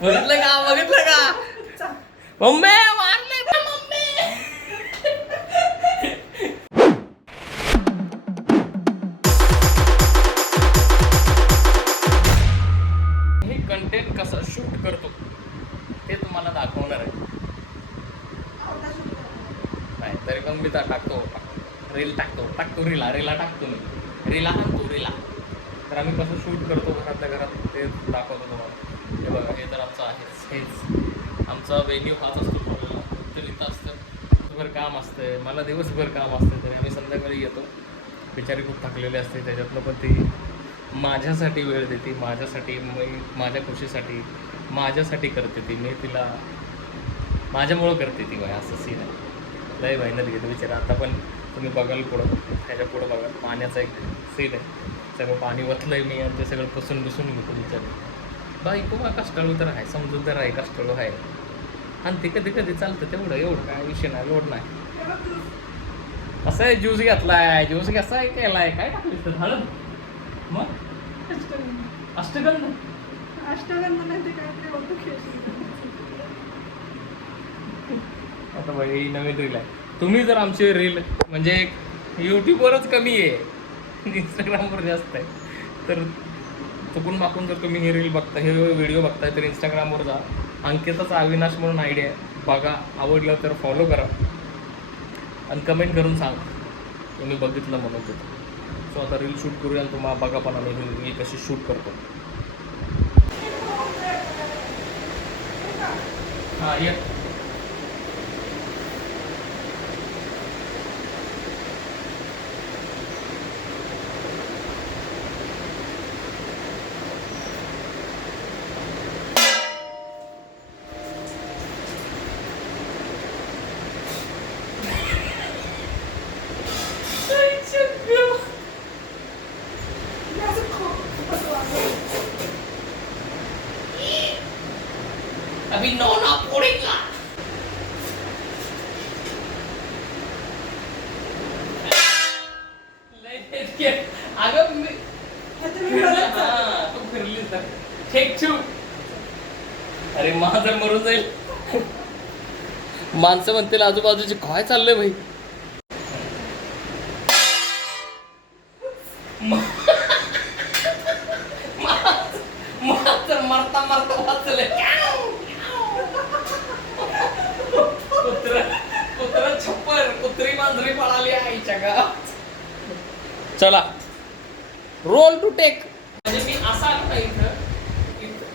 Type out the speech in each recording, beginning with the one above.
बघितलं का मम्मी मारले का मम्मी. मी कंटेंट कसा शूट करतो ते तुम्हाला दाखवणार आहे. नाही तरी पण मी टाकतो रील टाकतो रीला टाकतो मी रीला तर आम्ही कसं शूट करतो घरातल्या घरात ते दाखवतो तुम्हाला. हे बघा हे तर आमचं आहेच हेच आमचा वेन्यू हाच असतो. ठरलेला तर इथं असतं दिवसभर काम असतं मला दिवसभर काम असतं तरी आम्ही संध्याकाळी येतो. बिचारी खूप थकलेले असते त्याच्यातनं पण ती माझ्यासाठी वेळ देते माझ्यासाठी मी माझ्या खुशीसाठी माझ्यासाठी करते ती. मी तिला माझ्यामुळं करते ती बाई असं सीन आहे. लय भाईनल घेतो विचार. आता पण तुम्ही बघाल पुढं ह्याच्या पुढं बघाल पाण्याचा एक सीन आहे. सगळं पाणी वतलंय मी आणि ते सगळं पुसून घेतो विचार. बायको बा कष्टाळू तर आहे समजूतदार आहे कष्टाळू आहे आणि ते कधी चालतं तेवढं एवढं काय विषय नाही लोड नाही. कसं आहे ज्यूस घेतलाय ज्यूस कसा आहे केलाय काय टाकलीस तर हळद मग अष्टगंध आता बाई नवीन रील आहे. तुम्ही जर आमची रील म्हणजे यूट्यूबवरच कमी आहे इंस्टाग्रामवर जास्त आहे तर चुकून माकून जर तुम्ही ही रील बघता हे व्हिडिओ बघताय तर इंस्टाग्रामवर जा. अंकिताचा अविनाश म्हणून आयडी आहे बघा. आवडलं तर फॉलो करा आणि कमेंट करून सांगा तुम्ही बघितलं म्हणून तिथं. सो आता रील शूट करूया आणि तुम्हाला बघा पण आम्ही मी कशी शूट करतो. हां ये अभी नौना पड़ेगा. अगं मी तू फिरलीस तर ठीक ठेव. अरे जर मरून जाईल. माणसं म्हणतील आजूबाजूचे काय चाललंय भाई. तर मरता वाचले कुत्र छप्पर कुत्री मांजरी पळाली आईच्या गावात. चला रोल टू टेक. म्हणजे मी असा आलो ना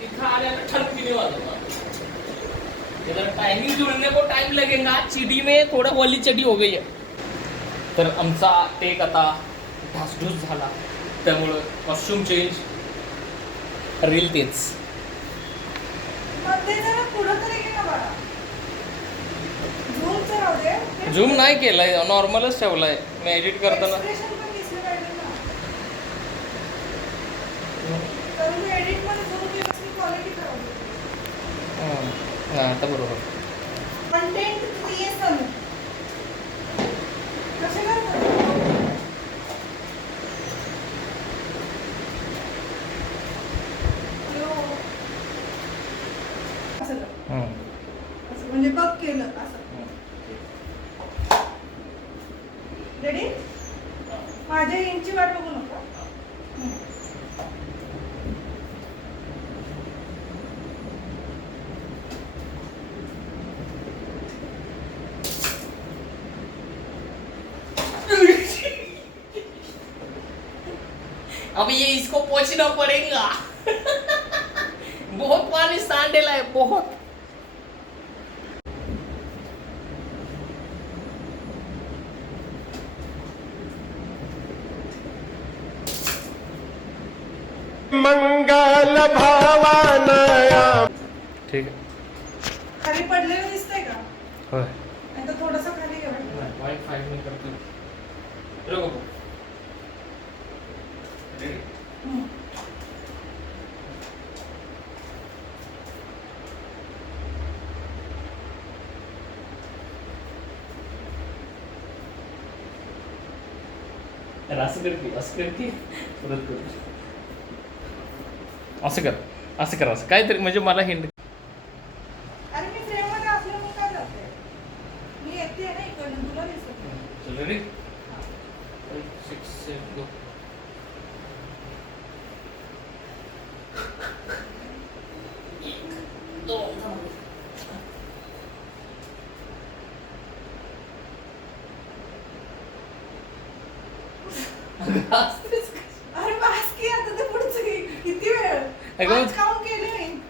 इथं आल्याला ठरकीने वाजवणार. टाइमिंग जुड़ने को टाइम लगेगा. चिडी में थोड़ा वली चडी हो गई है. तर आमचा टेक आता ढासढूस झाला त्यामुळं कॉस्ट्युम चेंज रील तेच. झूम नाही केलाय नॉर्मलच ठेवलाय मी एडिट करताना. हां आता बरोबर. कंटेंट क्रिएशन कसे करतात. असं म्हणजे बघ केलं असं. रेडी. माझ्या इंची वाट बघू नका. अब ये इसको पोंछना पड़ेगा. बहुत पानी सांडेला है बहुत. मंगल भावानया. ठीक आहे. खाली पडलेलं दिसतंय का. होय नाही तर थोडंसं खाली घ्या. वाईट फाईट मी करतो. असं करते परत करते. असं कर असं कर असं काहीतरी म्हणजे मला हिंट. अरे मी फ्रेम मध्ये असल्यामुळे काय जाते, मी येते ना इकडनं, तुला दिसत नाही. रेडी हा. 6 7 गो. अरे बास की आता ते पुढचं किती वेळ अगं, काउंट केले मी.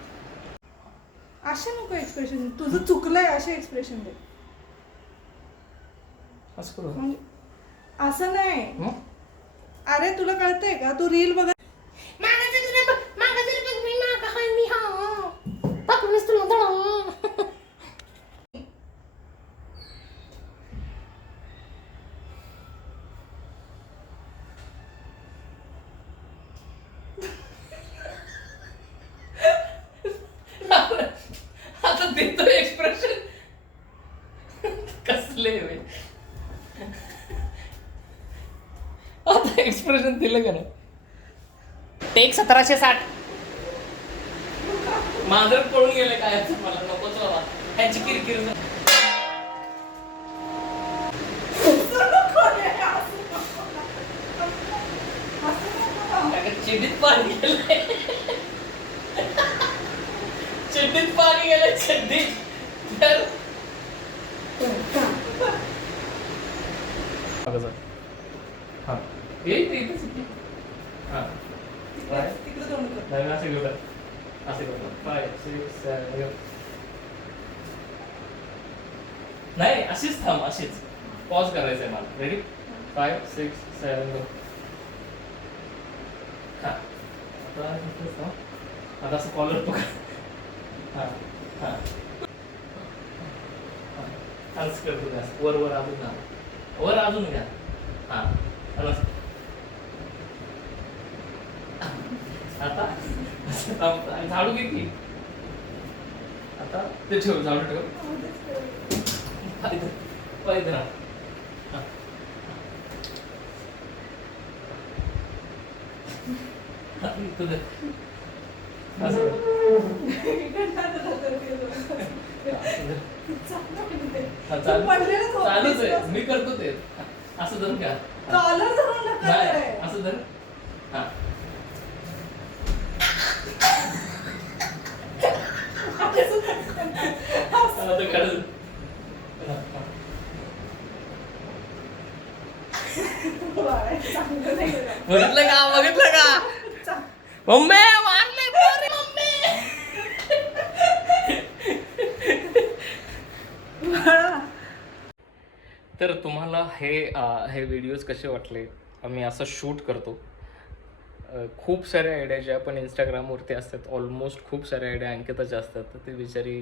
असे नको एक्सप्रेशन, तुझं चुकलंय असे एक्सप्रेशन दे. असं करू म्हणजे असं नाही. हं? अरे तुला कळतंय का, तू रील बघ. आता देतो एक्सप्रेशन कसले वे. आता एक्सप्रेशन दिलं का नाही. टेक 1760. माझं पळून गेले काय असं मला नकोच बाबा ह्याची किरकिर. चिडीत पाणी गेलंय, चिड्डीत पाणी गेलं चिड्डीत. तर हां हां तिकडे तोंड कर. असं घेऊ असं घेऊ 5 6 7. नाही अशीच थांब अशीच पॉज करायचंय मला. रेडी 5 6 7 गो. हां आता इथेच थांब. आता असं कॉलर पकड. हां हां असं करतो द्या वर वर अजून घ्या वर अजून घ्या. हां आता असं थांब. झाडू घे की आता ते ठेव झाडू ठेव. पाय धरा. इथं दे. असं चालूच आहे मी करतो ते. असं धरून घ्या. कॉलर धरून नाही ढकललंय. असं धर. हां आता काढून. चांगलं नाही केलं. बघितलं का बघितलं का मम्मी मारले पोरी मम्मी. तर तुम्हाला हे व्हिडिओज कसे वाटले. आम्ही असं शूट करतो. खूप साऱ्या आयडिया ज्या पण इंस्टाग्रामवरती असतात ऑलमोस्ट खूप साऱ्या आयडिया अंकिताच्या असतात. तर ती बिचारी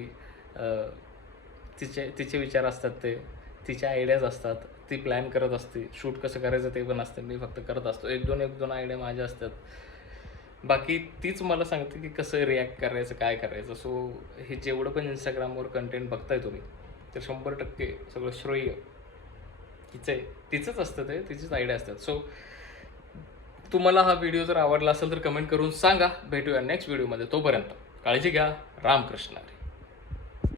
तिचे विचार असतात, ते तिच्या आयडियाज असतात, ती प्लॅन करत असते. शूट कसं करायचं ते पण असतं, मी फक्त करत असतो. एक दोन आयडिया माझ्या असतात. बाकी तीच मला सांगते की कसं रिॲक्ट करायचं काय करायचं. सो हे जेवढं पण इंस्टाग्रामवर कंटेंट बघताय तुम्ही तर 100% सगळं श्रेय तिचंच असतं, ते तिचीच आयडिया असतात. सो तुम्हाला हा व्हिडिओ जर आवडला असेल तर कमेंट करून सांगा. भेटूया नेक्स्ट व्हिडिओमध्ये. तोपर्यंत काळजी घ्या. रामकृष्ण.